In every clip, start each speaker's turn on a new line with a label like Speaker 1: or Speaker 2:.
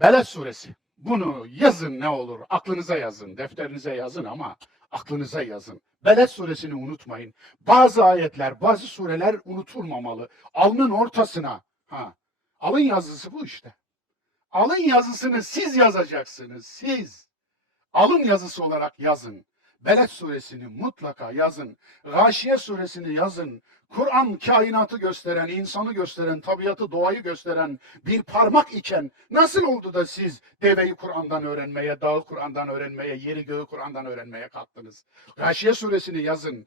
Speaker 1: Beled suresi. Bunu yazın ne olur. Aklınıza yazın. Defterinize yazın ama aklınıza yazın. Beled suresini unutmayın. Bazı ayetler, bazı sureler unutulmamalı. Alnın ortasına. Ha. Alın yazısı bu işte. Alın yazısını siz yazacaksınız. Siz. Alın yazısı olarak yazın. Beled suresini mutlaka yazın. Gâşiye suresini yazın. Kur'an kainatı gösteren, insanı gösteren, tabiatı, doğayı gösteren bir parmak iken nasıl oldu da siz deveyi Kur'an'dan öğrenmeye, dağı Kur'an'dan öğrenmeye, yeri göğü Kur'an'dan öğrenmeye kalktınız? Gâşiye suresini yazın.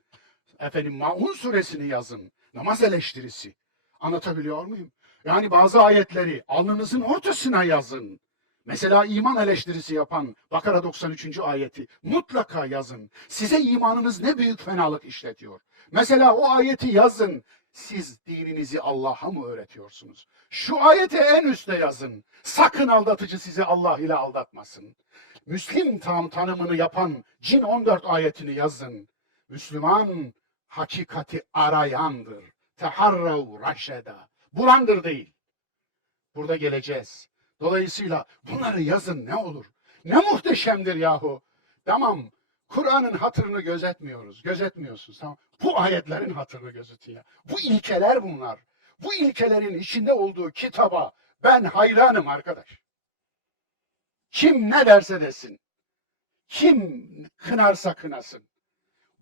Speaker 1: Efendim Maun suresini yazın. Namaz eleştirisi. Anlatabiliyor muyum? Yani bazı ayetleri alnınızın ortasına yazın. Mesela iman eleştirisi yapan Bakara 93. ayeti mutlaka yazın. Size imanınız ne büyük fenalık işletiyor. Mesela o ayeti yazın. Siz dininizi Allah'a mı öğretiyorsunuz? Şu ayeti en üste yazın. Sakın aldatıcı sizi Allah ile aldatmasın. Müslim tam tanımını yapan Cin 14 ayetini yazın. Müslüman hakikati arayandır. Teharrav raşeda. Bulandır değil. Burada geleceğiz. Dolayısıyla bunları yazın ne olur. Ne muhteşemdir yahu. Tamam Kur'an'ın hatırını gözetmiyoruz. Gözetmiyorsunuz tamam. Bu ayetlerin hatırını gözetin ya. Bu ilkeler bunlar. Bu ilkelerin içinde olduğu kitaba ben hayranım arkadaş. Kim ne derse desin. Kim kınarsa kınasın.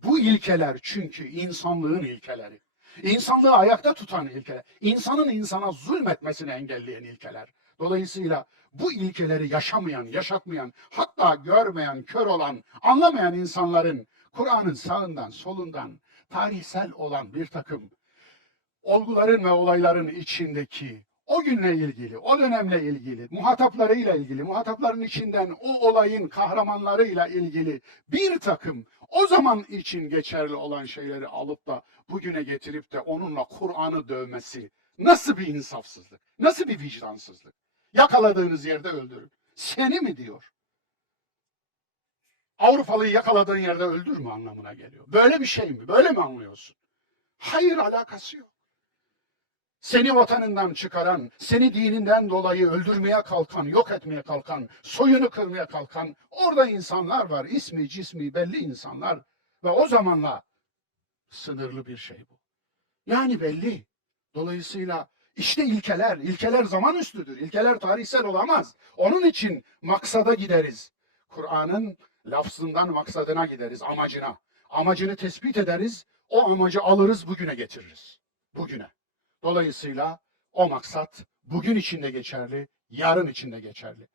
Speaker 1: Bu ilkeler çünkü insanlığın ilkeleri. İnsanlığı ayakta tutan ilkeler. İnsanın insana zulmetmesini engelleyen ilkeler. Dolayısıyla bu ilkeleri yaşamayan, yaşatmayan, hatta görmeyen, kör olan, anlamayan insanların Kur'an'ın sağından, solundan tarihsel olan bir takım olguların ve olayların içindeki o günle ilgili, o dönemle ilgili, muhataplarıyla ilgili, muhatapların içinden o olayın kahramanlarıyla ilgili bir takım o zaman için geçerli olan şeyleri alıp da bugüne getirip de onunla Kur'an'ı dövmesi nasıl bir insafsızlık, nasıl bir vicdansızlık? Yakaladığınız yerde öldürün. Seni mi diyor? Avrupalıyı yakaladığın yerde öldür mü anlamına geliyor. Böyle bir şey mi? Böyle mi anlıyorsun? Hayır alakası yok. Seni vatanından çıkaran, seni dininden dolayı öldürmeye kalkan, yok etmeye kalkan, soyunu kırmaya kalkan orada insanlar var. İsmi cismi belli insanlar ve o zamanla sınırlı bir şey bu. Yani belli. Dolayısıyla işte ilkeler, ilkeler zaman üstüdür. İlkeler tarihsel olamaz. Onun için maksada gideriz. Kur'an'ın lafzından maksadına gideriz, amacına. Amacını tespit ederiz, o amacı alırız, bugüne getiririz. Bugüne. Dolayısıyla o maksat bugün içinde geçerli, yarın içinde geçerli.